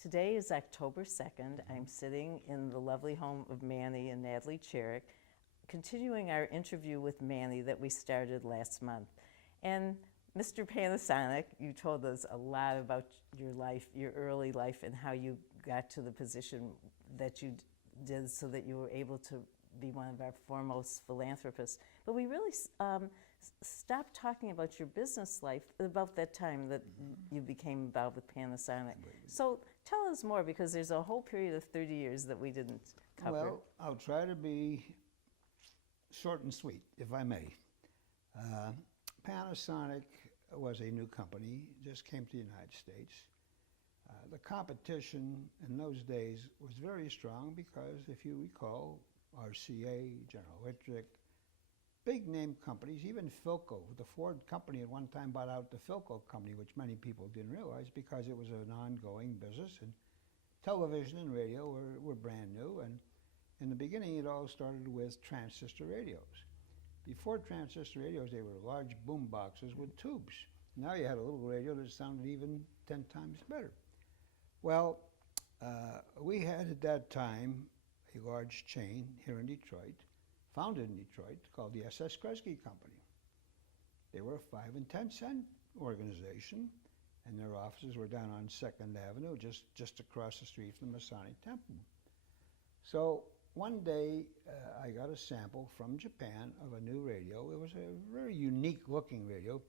Today is October 2nd. I'm sitting in the lovely home of Manny and Natalie Charach, continuing our interview with Manny that we started last month. And Mr. Panasonic, you told us a lot about your life, your early life, and how you got to the position that you did so that you were able to be one of our foremost philanthropists. But we really stopped talking about your business life about that time that you became involved with Panasonic. So tell us more, because there's a whole period of 30 years that we didn't cover. Well, I'll try to be short and sweet, if I may. Panasonic was a new company, just came to the United States. The competition in those days was very strong because, if you recall, RCA, General Electric, big name companies, even Philco, the Ford company at one time bought out the Philco company, which many people didn't realize because it was an ongoing business, and television and radio were brand new. And in the beginning, it all started with transistor radios. Before transistor radios, they were large boom boxes with tubes. Now you had a little radio that sounded even 10 times better. Well, we had at that time a large chain here in Detroit, founded in Detroit, called the SS Kresge Company. They were a 5 and 10 cent organization, and their offices were down on 2nd Avenue, just across the street from the Masonic Temple. So one day, I got a sample from Japan of a new radio. It was a very unique looking radio.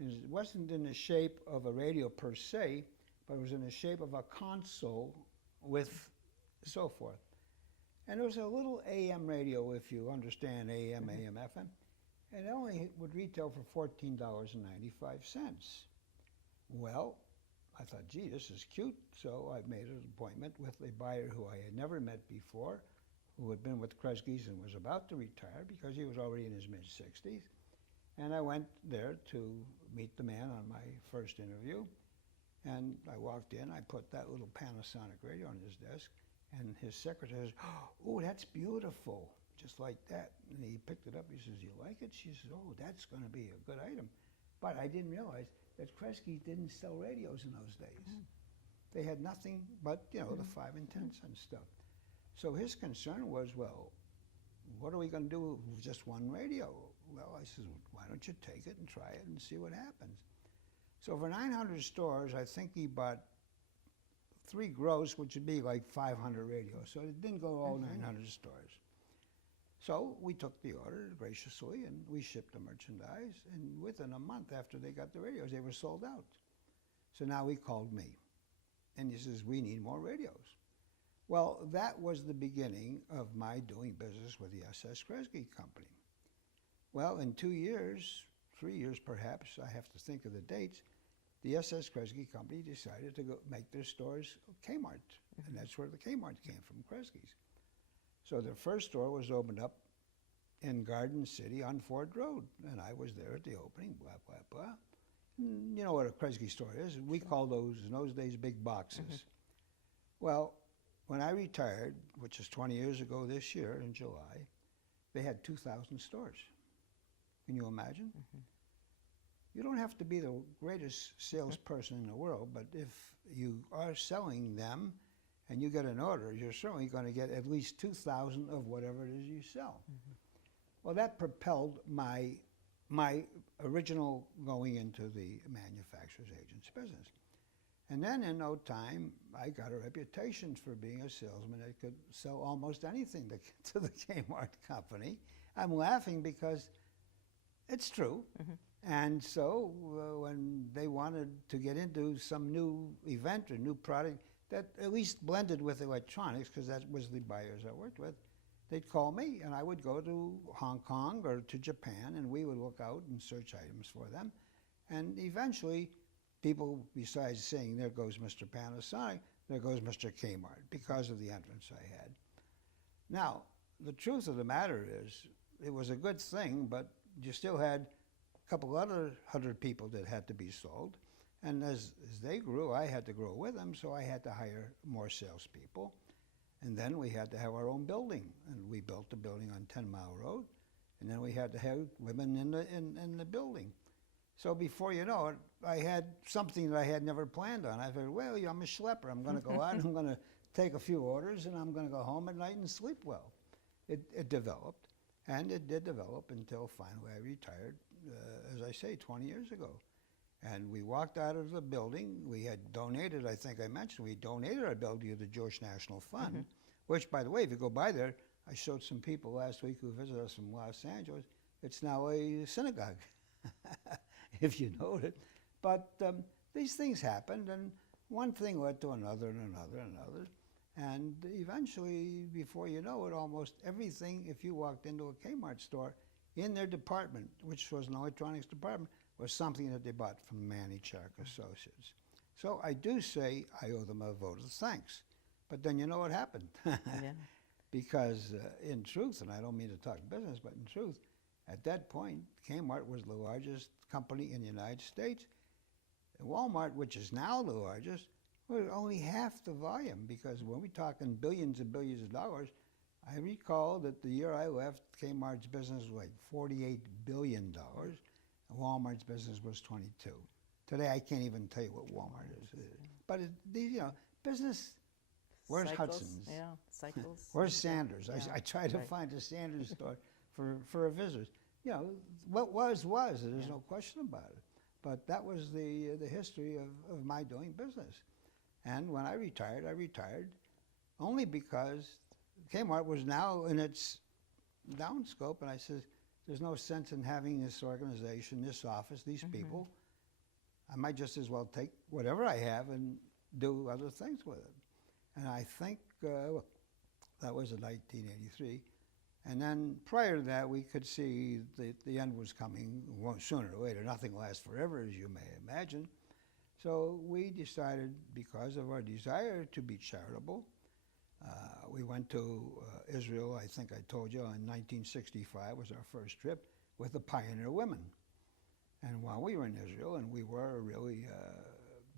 It wasn't in the shape of a radio per se, but it was in the shape of a console with so forth. And it was a little AM radio, if you understand AM, AM, FM. And it only would retail for $14.95. Well, I thought, gee, this is cute. So I made an appointment with a buyer who I had never met before, who had been with Kresge's and was about to retire because he was already in his mid-60s. And I went there to meet the man on my first interview. And I walked in, I put that little Panasonic radio on his desk, and his secretary says, oh, that's beautiful, just like that. And he picked it up, he says, you like it? She says, oh, that's gonna be a good item. But I didn't realize that Kresge didn't sell radios in those days. They had nothing but, you know, the 5 and 10 cent stuff. So his concern was, well, what are we gonna do with just one radio? Well, I said, why don't you take it and try it and see what happens? So for 900 stores, I think he bought 3 gross, which would be like 500 radios. So it didn't go all 900 stores. So we took the order graciously, and we shipped the merchandise. And within a month after they got the radios, they were sold out. So now he called me, and he says, we need more radios. Well, that was the beginning of my doing business with the SS Kresge Company. Well, in 2 years, 3 years perhaps, I have to think of the dates, the SS Kresge Company decided to go make their stores Kmart, and that's where the Kmart came from, Kresge's. So their first store was opened up in Garden City on Ford Road, and I was there at the opening, blah, blah, blah. And you know what a Kresge store is? We call those, in those days, big boxes. Well, when I retired, which is 20 years ago this year in July, they had 2,000 stores. Can you imagine? You don't have to be the greatest salesperson in the world, but if you are selling them and you get an order, you're certainly going to get at least 2,000 of whatever it is you sell. Well, that propelled my original going into the manufacturer's agent's business. And then in no time, I got a reputation for being a salesman that could sell almost anything to the Kmart company. I'm laughing because it's true. And so when they wanted to get into some new event or new product that at least blended with electronics, because that was the buyers I worked with, they'd call me, and I would go to Hong Kong or to Japan, and we would look out and search items for them. And eventually, people, besides saying, there goes Mr. Panasonic, there goes Mr. Kmart, because of the entrance I had. Now, the truth of the matter is, it was a good thing, but you still had a couple other 100 people that had to be sold. And as they grew, I had to grow with them, so I had to hire more salespeople. And then we had to have our own building, and we built the building on 10 Mile Road, and then we had to have women in the building. So before you know it, I had something that I had never planned on. I figured, well, I'm a schlepper. I'm going to go out and I'm going to take a few orders and I'm going to go home at night and sleep well. It developed, and it did develop until finally I retired, as I say, 20 years ago. And we walked out of the building. We had donated, I think I mentioned, we donated our building to the Jewish National Fund, which, by the way, if you go by there, I showed some people last week who visited us from Los Angeles. It's now a synagogue, if you know it. But these things happened, and one thing led to another and another and another. And eventually, before you know it, almost everything, if you walked into a Kmart store, in their department, which was an electronics department, was something that they bought from Manny Charach Associates. So I do say I owe them a vote of thanks. But then you know what happened. Yeah. Because in truth, and I don't mean to talk business, but in truth, at that point, Kmart was the largest company in the United States. And Walmart, which is now the largest, was only half the volume, because when we're talking billions and billions of dollars, I recall that the year I left, Kmart's business was like $48 billion, and Walmart's business was 22. Today, I can't even tell you what Walmart is. But business, where's Cycles, Hudson's? Yeah, Cycles. Where's Sanders? Yeah. I try to find a Sanders store for a visitor. What was, there's no question about it. But that was the history of my doing business. And when I retired only because Kmart was now in its downscope, and I said, there's no sense in having this organization, this office, these people. I might just as well take whatever I have and do other things with it. And I think that was in 1983. And then prior to that, we could see the end was coming sooner or later. Nothing lasts forever, as you may imagine. So we decided, because of our desire to be charitable, we went to Israel, I think I told you, in 1965 was our first trip, with the Pioneer Women. And while we were in Israel, and we were really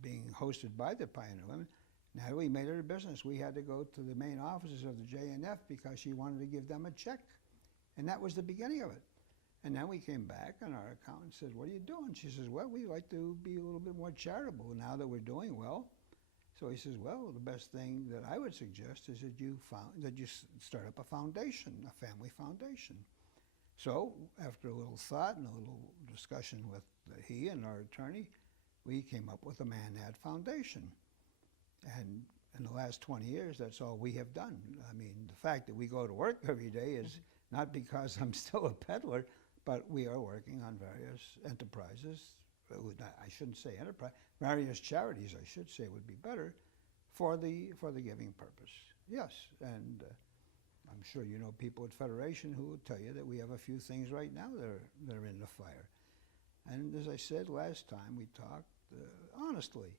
being hosted by the Pioneer Women, Natalie made it a business. We had to go to the main offices of the JNF because she wanted to give them a check. And that was the beginning of it. And then we came back, and our accountant said, what are you doing? She says, well, we'd like to be a little bit more charitable now that we're doing well. So he says, well, the best thing that I would suggest is that you start up a foundation, a family foundation. So after a little thought and a little discussion with he and our attorney, we came up with the Manhattan Foundation. And in the last 20 years, that's all we have done. I mean, the fact that we go to work every day is not because I'm still a peddler, but we are working on various enterprises. I shouldn't say enterprise, various charities, I should say, would be better, for the giving purpose. Yes, and I'm sure you know people at Federation who will tell you that we have a few things right now that are in the fire. And as I said last time we talked, honestly,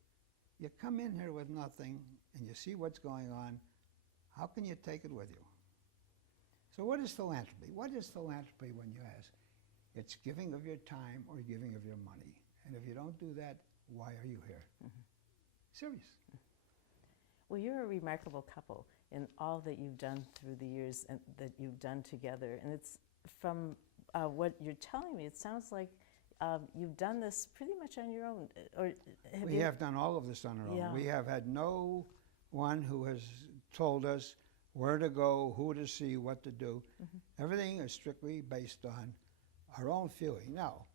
you come in here with nothing and you see what's going on, how can you take it with you? So what is philanthropy? What is philanthropy when you ask? It's giving of your time or giving of your money. And if you don't do that, why are you here? Serious. Well, you're a remarkable couple in all that you've done through the years and that you've done together. And it's from what you're telling me, it sounds like you've done this pretty much on your own. Or We have done all of this on our own. Yeah. We have had no one who has told us where to go, who to see, what to do. Everything is strictly based on our own feeling. Now,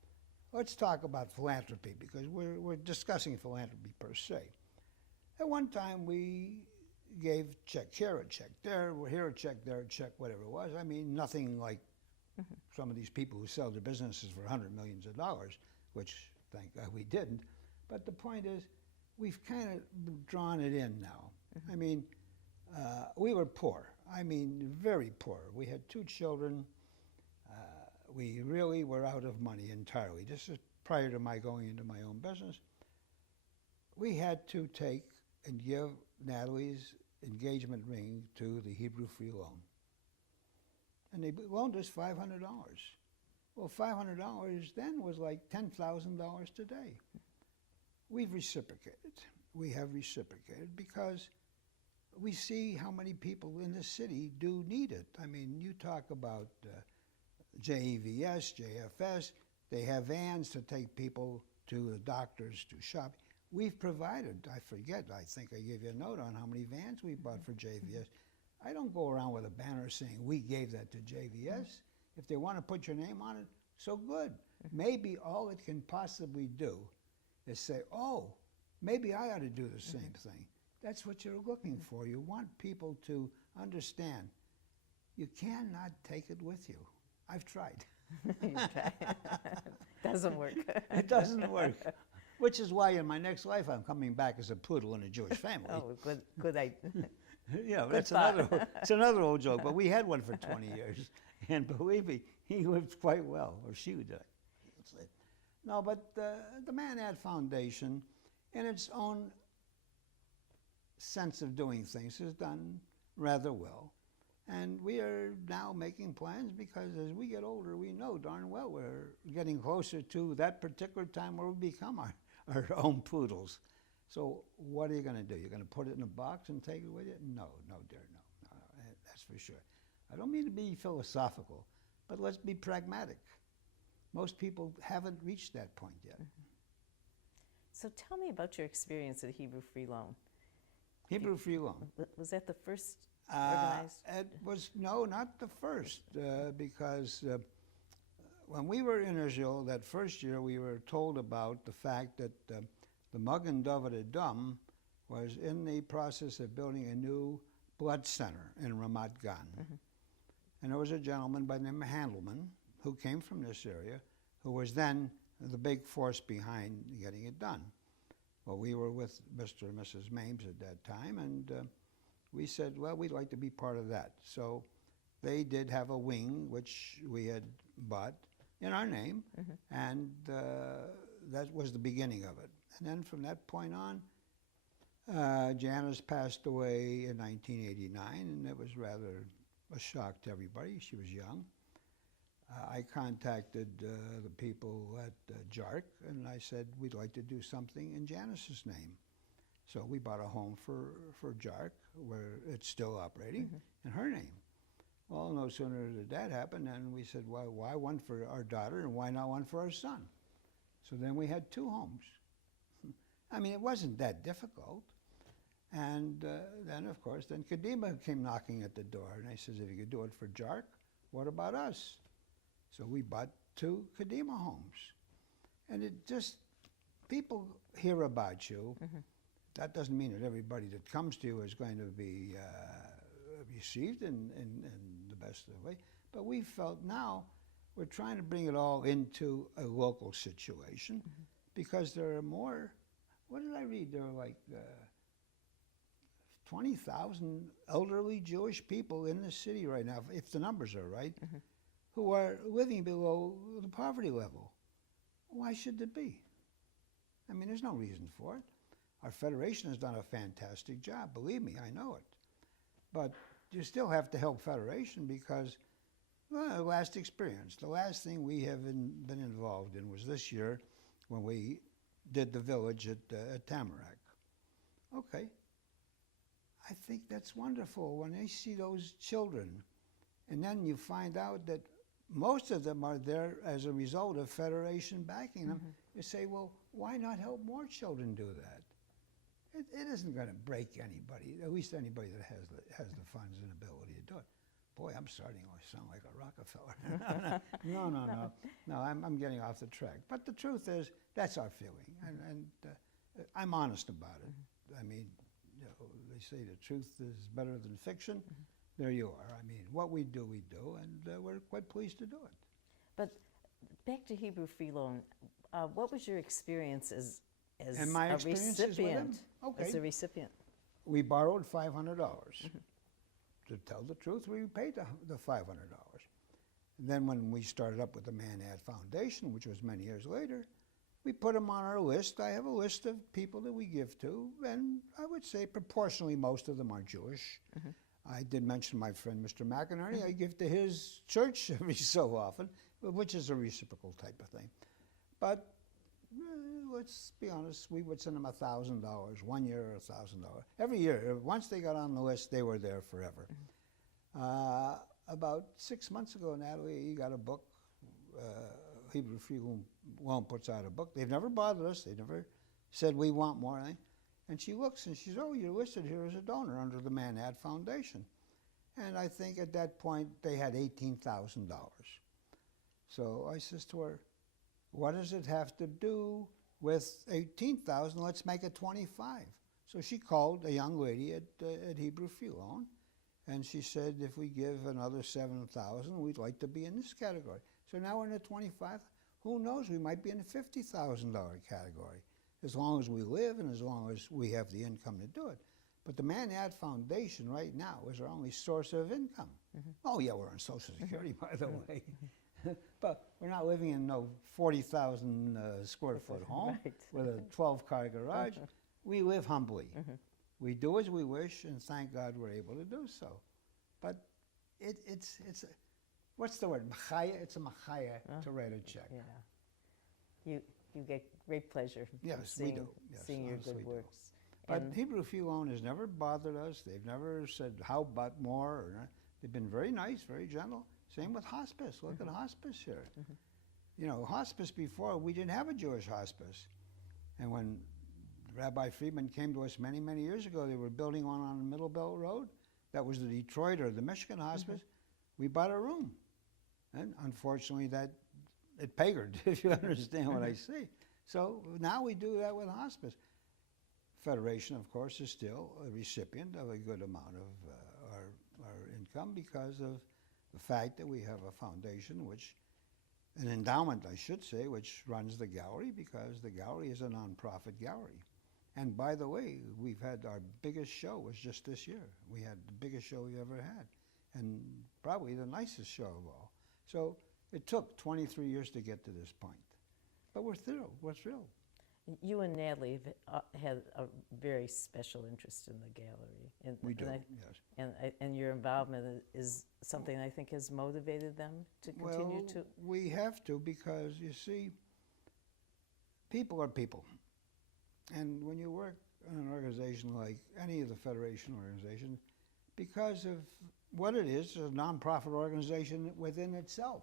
let's talk about philanthropy, because we're discussing philanthropy per se. At one time, we gave check here, a check there, here a check, there a check, whatever it was. I mean, nothing like some of these people who sell their businesses for $100 million, which, thank God, we didn't. But the point is, we've kind of drawn it in now. I mean, we were poor. I mean, very poor. We had 2 children. We really were out of money entirely. This is prior to my going into my own business. We had to take and give Natalie's engagement ring to the Hebrew Free Loan. And they loaned us $500. Well, $500 then was like $10,000 today. We've reciprocated. We have reciprocated because we see how many people in the city do need it. I mean, you talk about JEVS, JFS, They have vans to take people to the doctors, to shopping. We've provided, I forget, I think I gave you a note on how many vans we bought for JVS. I don't go around with a banner saying, we gave that to JVS. If they want to put your name on it, so good. Maybe all it can possibly do is say, oh, maybe I ought to do the same thing. That's what you're looking for. You want people to understand you cannot take it with you. I've tried. Doesn't work. It doesn't work. Which is why in my next life I'm coming back as a poodle in a Jewish family. Oh, good idea. Yeah, that's another old joke. But we had one for 20 years, and believe me, he lived quite well, or she did. No, but the Manad Foundation, in its own sense of doing things, has done rather well. And we are now making plans because as we get older, we know darn well we're getting closer to that particular time where we become our own poodles. So what are you going to do? You're going to put it in a box and take it with you? No, dear, no, that's for sure. I don't mean to be philosophical, but let's be pragmatic. Most people haven't reached that point yet. So tell me about your experience at Hebrew Free Loan. Hebrew Free Loan. Was that the first organized? It was, no, not the first, because when we were in Israel that first year, we were told about the fact that the Magen David Adom was in the process of building a new blood center in Ramat Gan. And there was a gentleman by the name of Handelman who came from this area, who was then the big force behind getting it done. Well, we were with Mr. and Mrs. Mames at that time, and we said, well, we'd like to be part of that. So they did have a wing, which we had bought in our name, and that was the beginning of it. And then from that point on, Janice passed away in 1989, and it was rather a shock to everybody. She was young. I contacted the people at Charach, and I said, we'd like to do something in Janice's name. So we bought a home for Charach, where it's still operating, in her name. Well, no sooner did that happen, and we said, well, why one for our daughter, and why not one for our son? So then we had two homes. I mean, it wasn't that difficult. And then, of course, then Kadima came knocking at the door, and I says, if you could do it for Charach, what about us? So we bought two Kadima homes. And it just, people hear about you. That doesn't mean that everybody that comes to you is going to be received in the best of the way. But we felt now we're trying to bring it all into a local situation because there are more, what did I read? There are like 20,000 elderly Jewish people in the city right now, if the numbers are right, who are living below the poverty level. Why should it be? I mean, there's no reason for it. Our federation has done a fantastic job, believe me, I know it. But you still have to help federation because, well, last experience, the last thing we have been involved in was this year when we did the village at Tamarack. Okay, I think that's wonderful when they see those children, and then you find out that most of them are there as a result of federation backing them. You say, well, why not help more children do that? It isn't going to break anybody, at least anybody that has the funds and ability to do it. Boy, I'm starting to sound like a Rockefeller. No, I'm getting off the track. But the truth is, that's our feeling, and I'm honest about it. I mean, you know, they say the truth is better than fiction. There you are. I mean, what we do, and we're quite pleased to do it. But back to Hebrew Free Loan, what was your experience as and my a experiences recipient? with them? Okay. As a recipient. We borrowed $500. To tell the truth, we paid the $500. And then when we started up with the Manad Foundation, which was many years later, we put them on our list. I have a list of people that we give to, and I would say proportionally most of them are Jewish. I did mention my friend Mr. McInerney. I give to his church every so often, which is a reciprocal type of thing. But let's be honest, we would send them $1,000, 1 year $1,000. Every year, once they got on the list, they were there forever. About 6 months ago, Natalie got a book, Hebrew Free Loan puts out a book. They've never bothered us. They never said we want more. And she looks and she says, oh, you're listed here as a donor under the Manad Foundation. And I think at that point they had $18,000. So I says to her, what does it have to do with 18,000? Let's make it 25. So she called a young lady at Hebrew Free Loan, and she said, if we give another 7,000, we'd like to be in this category. So now we're in the 25. Who knows? We might be in the $50,000 category, as long as we live and as long as we have the income to do it. But the Manad Foundation right now is our only source of income. Oh yeah, we're on Social Security, by the way. But we're not living in no 40,000 square foot home with a 12-car garage. We live humbly. We do as we wish, and thank God we're able to do so. But it's what's the word? Machaya. It's a machaya to write a check. Yeah. You get great pleasure Yes, seeing, we do. Yes, seeing your honestly good we do. works. But And Hebrew Free Loan has never bothered us. They've never said, how about more? Or not. They've been very nice, very gentle. Same with hospice. Look at hospice here. You know, hospice before, we didn't have a Jewish hospice. And when Rabbi Friedman came to us many, many years ago, they were building one on the Middle Belt Road. That was the Detroit or the Michigan hospice. We bought a room. And unfortunately, it pagered, if you understand what I say. So now we do that with hospice. Federation, of course, is still a recipient of a good amount of our income because of the fact that we have a foundation, an endowment, I should say, which runs the gallery, because the gallery is a nonprofit gallery. And by the way, we've had our biggest show was just this year. We had the biggest show we ever had, and probably the nicest show of all. So it took 23 years to get to this point. But we're thrilled. We're thrilled. you and Natalie have had a very special interest in the gallery. And, We do, yes. And your involvement is something I think has motivated them to continue to... We have to, because, you see, people are people. And when you work in an organization like any of the Federation organizations, because of what it is, a nonprofit organization within itself,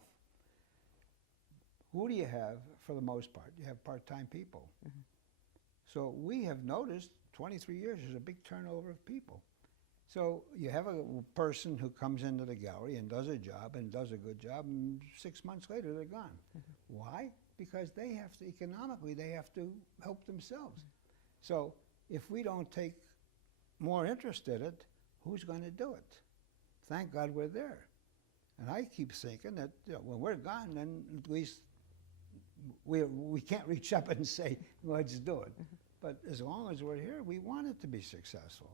who do you have for the most part? You have part-time people. Mm-hmm. So we have noticed 23 years is a big turnover of people. So you have a person who comes into the gallery and does a job and does a good job, and 6 months later they're gone. Mm-hmm. Why? Because they have to, economically, they have to help themselves. Mm-hmm. So if we don't take more interest in it, who's going to do it? Thank God we're there. And I keep thinking that when we're gone, then at least we can't reach up and say, let's do it. Mm-hmm. But as long as we're here, we want it to be successful.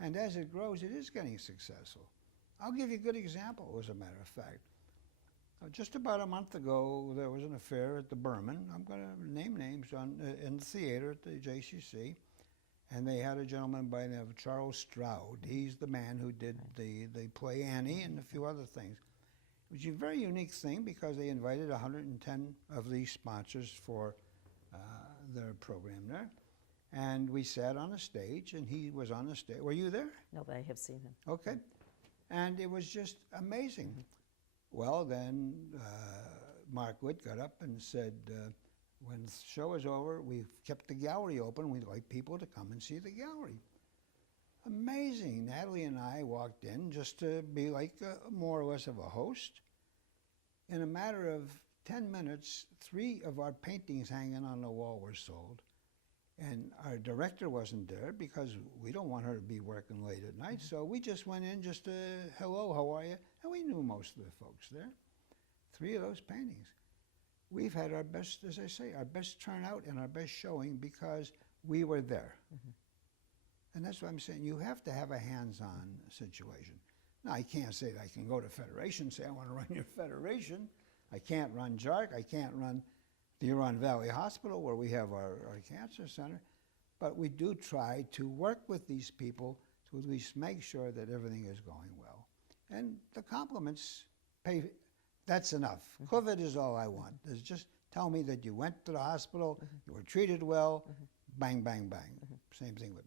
And as it grows, it is getting successful. I'll give you a good example, as a matter of fact. Just about a month ago, there was an affair at the Berman. I'm going to name names in the theater at the JCC. And they had a gentleman by the name of Charles Stroud. He's the man who did the play Annie and a few other things. It was a very unique thing because they invited 110 of these sponsors for their program there. And we sat on a stage, and he was on the stage. Were you there? No, but I have seen him. Okay. And it was just amazing. Mm-hmm. Well, then Mark Wood got up and said, when the show is over, we've kept the gallery open. We'd like people to come and see the gallery. Amazing. Natalie and I walked in just to be like more or less of a host. In a matter of 10 minutes, 3 of our paintings hanging on the wall were sold. And our director wasn't there because we don't want her to be working late at night. Mm-hmm. So we just went in just to, hello, how are you? And we knew most of the folks there. 3 of those paintings. We've had our best, as I say, our best turnout and our best showing because we were there. Mm-hmm. And that's what I'm saying. You have to have a hands-on situation. Now, I can't say that I can go to Federation and say, I want to run your Federation. I can't run JARC. I can't run the Huron Valley Hospital where we have our cancer center. But we do try to work with these people to at least make sure that everything is going well. And the compliments pay. That's enough. Mm-hmm. COVID is all I want. Is just tell me that you went to the hospital, mm-hmm. you were treated well, mm-hmm. bang, bang, bang. Mm-hmm. Same thing with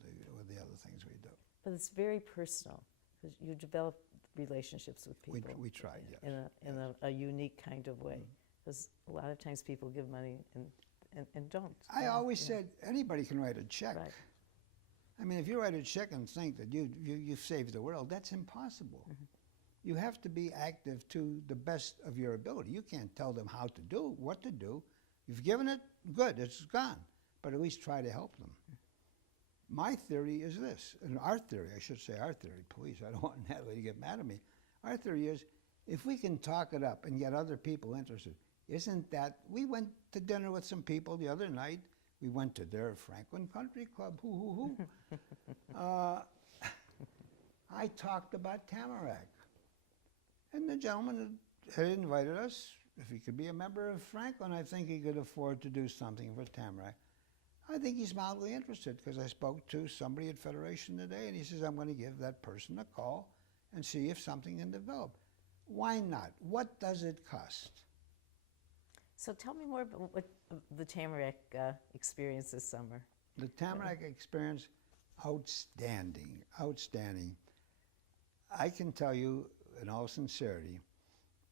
the other things we do. But it's very personal because you develop relationships with people. We tried, yes. In a unique kind of way. Because a lot of times people give money and don't. I always said anybody can write a check. Right. I mean, if you write a check and think that you've saved the world, that's impossible. You have to be active to the best of your ability. You can't tell them how to do, what to do. You've given it, good, it's gone. But at least try to help them. My theory is this, and our theory, I should say our theory, please, I don't want Natalie to get mad at me. Our theory is, if we can talk it up and get other people interested, isn't that, we went to dinner with some people the other night. We went to their Franklin Country Club, I talked about Tamarack. And the gentleman had invited us. If he could be a member of Franklin, I think he could afford to do something for Tamarack. I think he's mildly interested because I spoke to somebody at Federation today, and he says, I'm going to give that person a call and see if something can develop. Why not? What does it cost? So tell me more about what the Tamarack experience this summer. The Tamarack experience, outstanding, outstanding. I can tell you in all sincerity,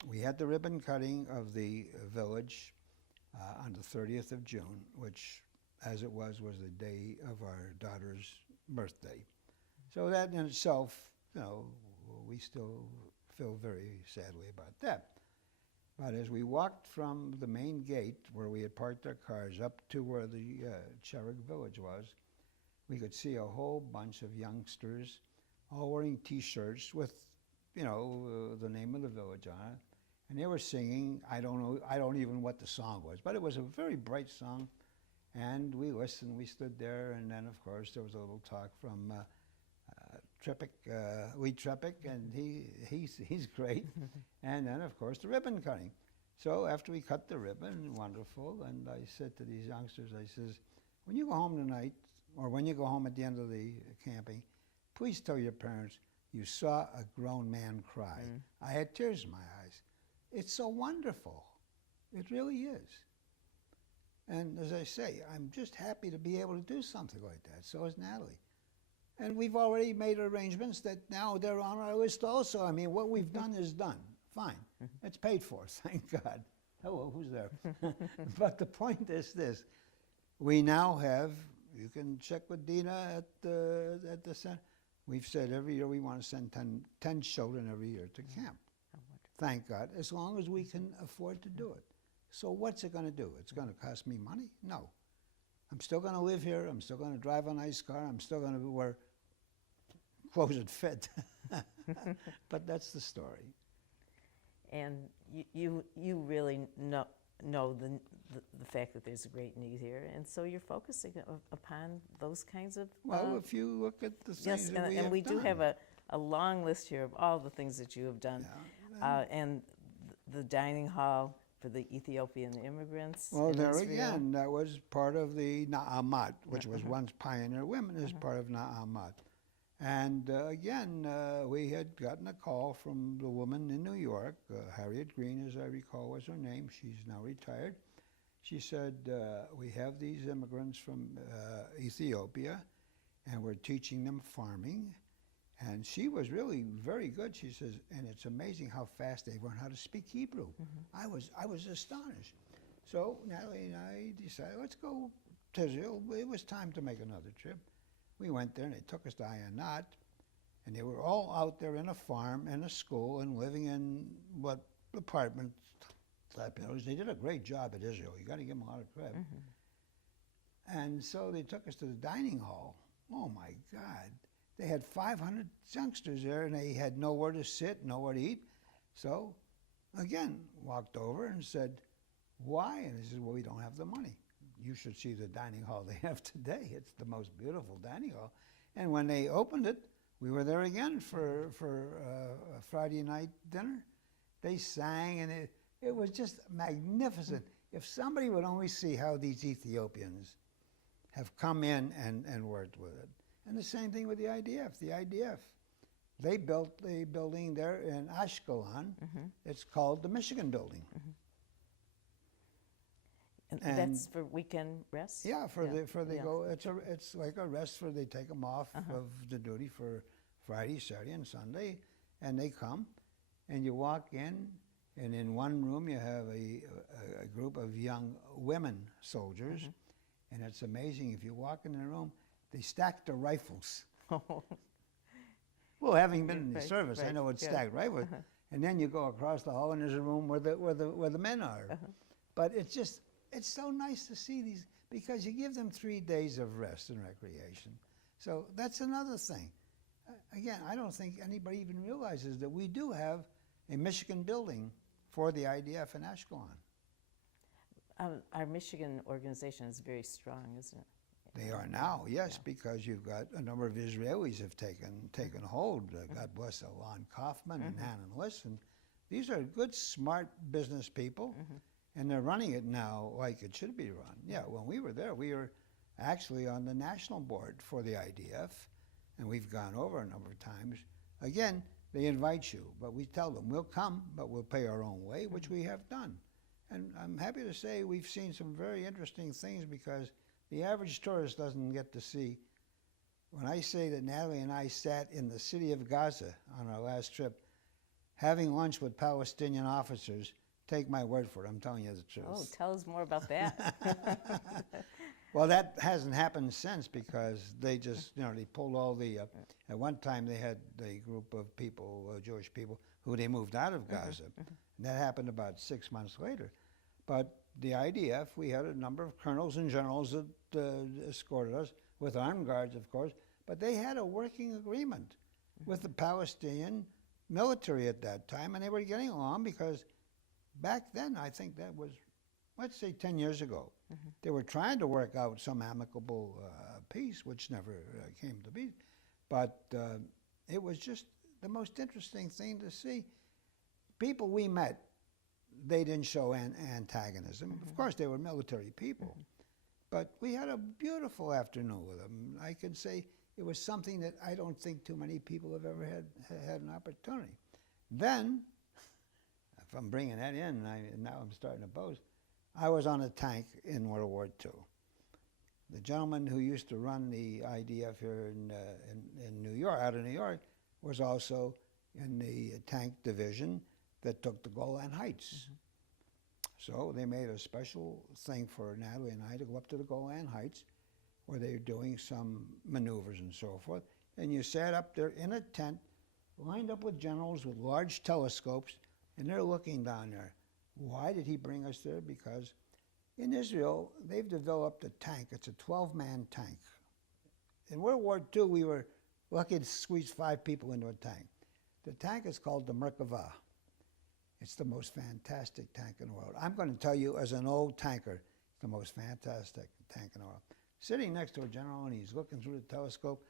we had the ribbon cutting of the village on the 30th of June, which, as it was the day of our daughter's birthday. So that in itself, you know, we still feel very sadly about that. But as we walked from the main gate where we had parked our cars up to where the Charach village was, we could see a whole bunch of youngsters all wearing T-shirts with, you know, the name of the village on it. And they were singing, I don't even know what the song was, but it was a very bright song. And we listened, we stood there, and then of course there was a little talk from Lee Trepic, and he's great. And then of course the ribbon cutting. So after we cut the ribbon, wonderful, and I said to these youngsters, I says, when you go home tonight, or when you go home at the end of the camping, please tell your parents you saw a grown man cry. I had tears in my eyes. It's so wonderful. It really is. And as I say, I'm just happy to be able to do something like that. So is Natalie. And we've already made arrangements that now they're on our list also. I mean, what we've done is done. Fine. It's paid for, thank God. Hello, who's there? But the point is this. We now have, you can check with Dina at the center. We've said every year we want to send 10 children every year to camp. Thank God, as long as we can afford to do it. So what's it going to do? It's going to cost me money? No. I'm still going to live here. I'm still going to drive a nice car. I'm still going to wear clothes that fit. But that's the story. And you really know the fact that there's a great need here, and so you're focusing upon those kinds of. Well, if you look at the things that we have and we done. do have a long list here of all the things that you have done, and the dining hall for the Ethiopian immigrants. Well, in there Israel. again, that was part of the Na'amat, which was once Pioneer Women, is part of Na'amat. And again, we had gotten a call from the woman in New York, Harriet Green, as I recall was her name. She's now retired. She said, we have these immigrants from Ethiopia, and we're teaching them farming. And she was really very good. She says, and it's amazing how fast they learn how to speak Hebrew. I was astonished. So Natalie and I decided, let's go to Israel. It was time to make another trip. We went there, and they took us to Ayanat, and they were all out there in a farm and a school and living in what apartment type. They did a great job at Israel. You got to give them a lot of credit. And so they took us to the dining hall. Oh my God. They had 500 youngsters there, and they had nowhere to sit, nowhere to eat. So, again, walked over and said, why? And he said, well, we don't have the money. You should see the dining hall they have today. It's the most beautiful dining hall. And when they opened it, we were there again for a Friday night dinner. They sang, and it was just magnificent. If somebody would only see how these Ethiopians have come in and worked with it. And the same thing with the IDF. The IDF, they built the building there in Ashkelon. It's called the Michigan Building. And that's for weekend rest? Yeah, go. It's like a rest for they take them off of the duty for Friday, Saturday, and Sunday, and they come, and you walk in. And in one room, you have a group of young women soldiers. And it's amazing. If you walk in the room, they stack their rifles. Well, having been in the service, I know it's stacked rifles. And then you go across the hall, and there's a room where the men are. But it's so nice to see these, because you give them 3 days of rest and recreation. So that's another thing. Again, I don't think anybody even realizes that we do have a Michigan building for the IDF in Ashkelon. Our Michigan organization is very strong, isn't it? They are now, yes, because you've got a number of Israelis have taken hold. God bless Alon Kaufman and Hanan Listen. These are good, smart business people, and they're running it now like it should be run. Yeah, when we were there, we were actually on the national board for the IDF, and we've gone over a number of times. Again, they invite you, but we tell them, we'll come, but we'll pay our own way, which we have done. And I'm happy to say we've seen some very interesting things, because the average tourist doesn't get to see. When I say that Natalie and I sat in the city of Gaza on our last trip, having lunch with Palestinian officers, take my word for it, I'm telling you the truth. Oh, tell us more about that. Well, that hasn't happened since, because they just, they pulled all the, at one time they had a group of people, Jewish people, who they moved out of Gaza. And that happened about 6 months later. But the IDF, we had a number of colonels and generals that escorted us, with armed guards, of course, but they had a working agreement with the Palestinian military at that time, and they were getting along, because back then, I think that was, let's say 10 years ago, they were trying to work out some amicable peace, which never came to be. But it was just the most interesting thing to see. People we met, they didn't show antagonism. Of course, they were military people. But we had a beautiful afternoon with them. I can say it was something that I don't think too many people have ever had an opportunity. Then, if I'm bringing that in, now I'm starting to boast, I was on a tank in World War II. The gentleman who used to run the IDF here in New York, out of New York, was also in the tank division that took the Golan Heights. So they made a special thing for Natalie and I to go up to the Golan Heights, where they were doing some maneuvers and so forth. And you sat up there in a tent, lined up with generals with large telescopes, and they're looking down there. Why did he bring us there? Because in Israel, they've developed a tank. It's a 12-man tank. In World War II, we were lucky to squeeze 5 people into a tank. The tank is called the Merkava. It's the most fantastic tank in the world. I'm going to tell you, as an old tanker, it's the most fantastic tank in the world. Sitting next to a general, and he's looking through the telescope.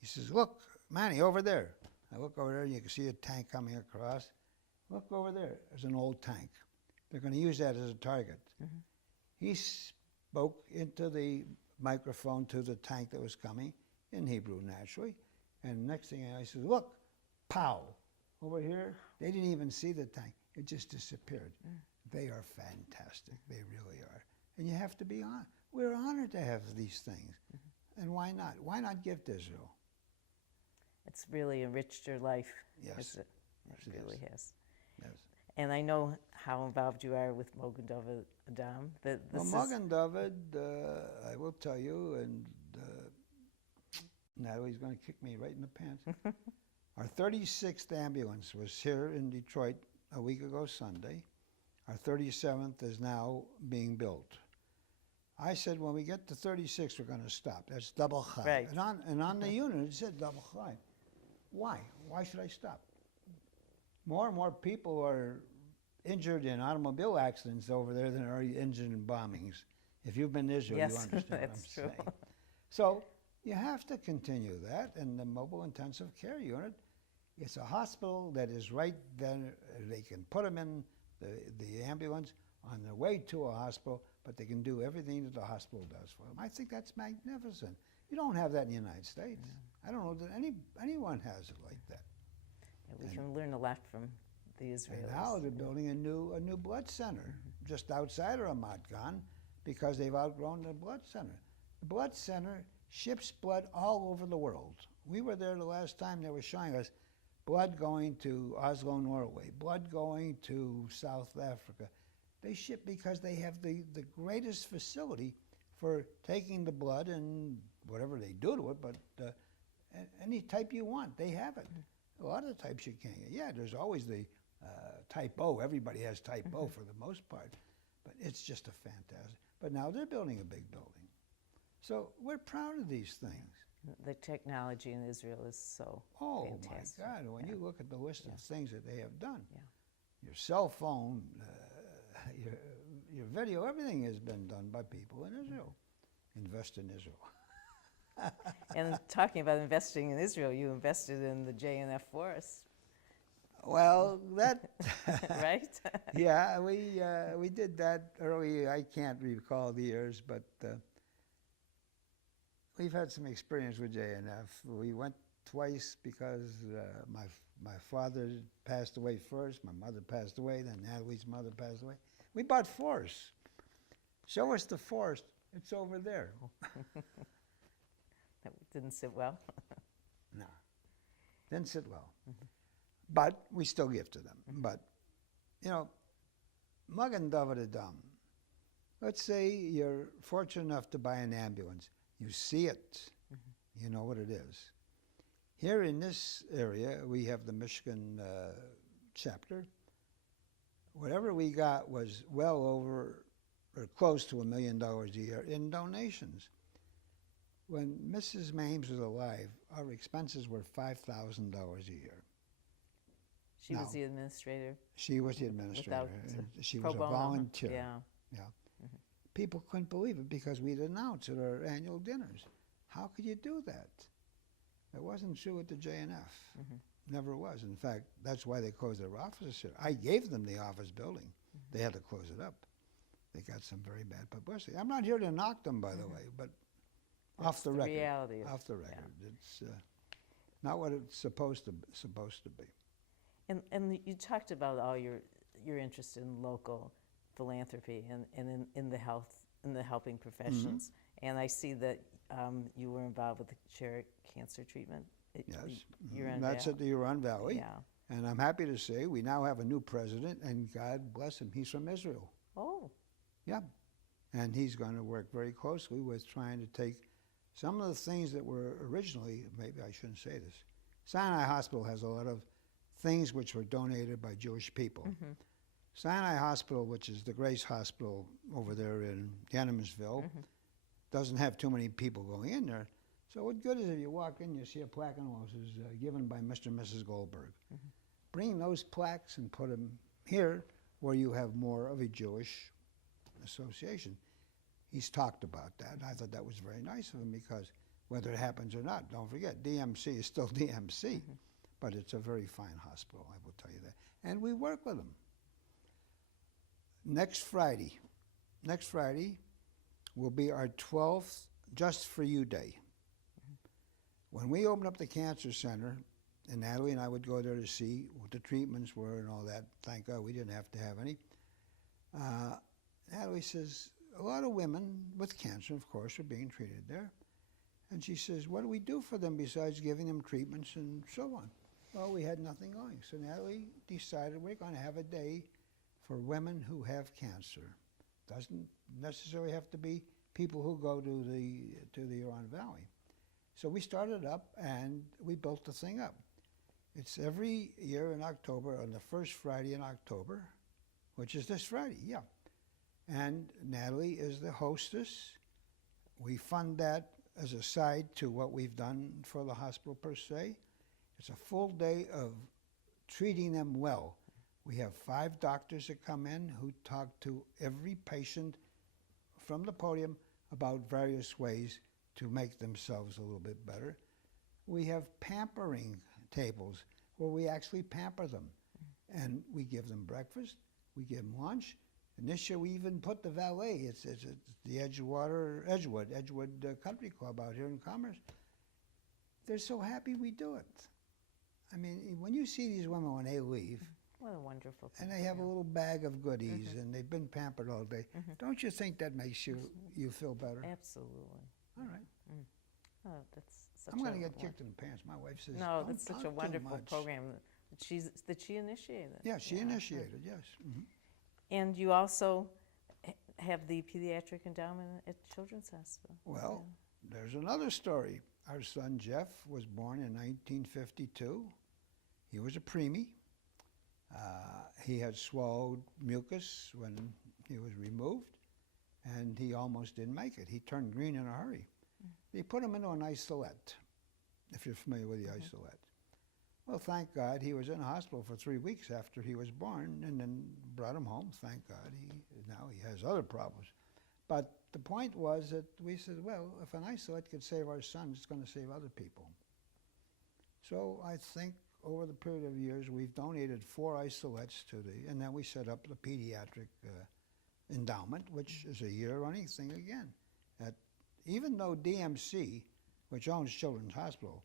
He says, "Look, Manny, over there." I look over there, and you can see a tank coming across. Look over there. There's an old tank. They're going to use that as a target. He spoke into the microphone to the tank that was coming, in Hebrew, naturally. And next thing I said, "Look, pow." Over here, they didn't even see the tank. It just disappeared. They are fantastic. They really are. And you have to be honored. We're honored to have these things. And why not? Why not give to Israel? It's really enriched your life. Yes. It Yes, it really is. has. Yes. And I know how involved you are with Mogen David Adam. Well, Mogen David, I will tell you, and Natalie's going to kick me right in the pants. Our 36th ambulance was here in Detroit a week ago Sunday. Our 37th is now being built. I said, when we get to 36, we're going to stop. That's double high. Right. And on the unit, it said double high. Why? Why should I stop? More and more people are injured in automobile accidents over there than are injured in bombings. If you've been to Israel, yes, you understand what I'm that's true. saying. So you have to continue that. And the mobile intensive care unit, it's a hospital that is right there. They can put them in the ambulance on their way to a hospital, but they can do everything that the hospital does for them. I think that's magnificent. You don't have that in the United States. I don't know that anyone has it like that. Yeah, we can learn a lot from the Israelis. And now they're building a new blood center just outside of Ramat Gan, because they've outgrown the blood center. The blood center ships blood all over the world. We were there the last time. They were showing us blood going to Oslo, Norway, blood going to South Africa. They ship because they have the greatest facility for taking the blood and whatever they do to it, but any type you want, they have it. A lot of types you can't get. Yeah, there's always the type O. Everybody has type O for the most part, but it's just a fantastic. But now they're building a big building. So we're proud of these things. The technology in Israel is so fantastic. My God, when you look at the list of things that they have done, Yeah. your cell phone, your video, everything has been done by people in Israel. Invest in Israel. And talking about investing in Israel, you invested in the J&F Forest, Well, that right? yeah, we did that early. I can't recall the years, but we've had some experience with J&F. We went twice because my father passed away first, my mother passed away, then Natalie's mother passed away. We bought forests. Show us the forest. It's over there. That didn't sit well. No, didn't sit well. But we still give to them. But, you know, Magen David Adam. Let's say you're fortunate enough to buy an ambulance. You see it. You know what it is. Here in this area, we have the Michigan chapter. Whatever we got was well over or close to $1 million a year in donations. When Mrs. Mames was alive, our expenses were $5,000 a year. She was the administrator. She was the administrator. She was a bono. volunteer. Yeah. People couldn't believe it because we'd announce at our annual dinners. How could you do that? It wasn't true at the J&F. Never was. In fact, that's why they closed their offices here. I gave them the office building. They had to close it up. They got some very bad publicity. I'm not here to knock them, by the way, but off the record. Reality. Off the record. It's not what it's supposed to be. And you talked about all your interest in local philanthropy and in the helping professions. And I see that you were involved with the Charach cancer treatment. Yes, That's at the Huron Valley. Yeah. And I'm happy to say we now have a new president, and God bless him, he's from Israel. Oh. Yeah. And he's going to work very closely with trying to take some of the things that were originally, maybe I shouldn't say this, Sinai Hospital has a lot of things which were donated by Jewish people. Sinai Hospital, which is the Grace Hospital over there in Yenemisville, doesn't have too many people going in there. So what good is it if you walk in, you see a plaque and it says given by Mr. and Mrs. Goldberg. Bring those plaques and put them here where you have more of a Jewish association. He's talked about that. I thought that was very nice of him because whether it happens or not, don't forget, DMC is still DMC, but it's a very fine hospital, I will tell you that. And we work with them. Next Friday will be our 12th Just For You Day. When we opened up the cancer center, and Natalie and I would go there to see what the treatments were and all that. Thank God we didn't have to have any. Natalie says, a lot of women with cancer, of course, are being treated there. And she says, what do we do for them besides giving them treatments and so on? Well, we had nothing going. So Natalie decided we're going to have a day for women who have cancer. Doesn't necessarily have to be people who go to the Huron Valley. So we started up and we built the thing up. It's every year in October, on the first Friday in October, which is this Friday, yeah. And Natalie is the hostess. We fund that as a side to what we've done for the hospital per se. It's a full day of treating them well. We have 5 doctors that come in who talk to every patient from the podium about various ways to make themselves a little bit better. We have pampering tables where we actually pamper them. And we give them breakfast, we give them lunch, and this year we even put the valet, it's the Edgewood Country Club out here in Commerce. They're so happy we do it. I mean, when you see these women when they leave, what a wonderful thing. and they have a little bag of goodies and they've been pampered all day, don't you think that makes you feel better? Absolutely. All right. Oh, that's such I'm going to a get won- kicked in the pants. My wife says, No, "Don't that's such talk a too wonderful much." program that she initiated. Yeah, she Yeah. initiated, yes. And you also have the pediatric endowment at Children's Hospital. Well, there's another story. Our son Jeff was born in 1952. He was a preemie. He had swallowed mucus when he was removed, and he almost didn't make it. He turned green in a hurry. They put him into an isolette, if you're familiar with the isolette. Well, thank God he was in a hospital for 3 weeks after he was born, and then brought him home. Thank God. Now he has other problems. But the point was that we said, well, if an isolette could save our son, it's going to save other people. So I think over the period of years, we've donated 4 isolettes to and then we set up the pediatric endowment, which is a year-running thing again. Even though DMC, which owns Children's Hospital,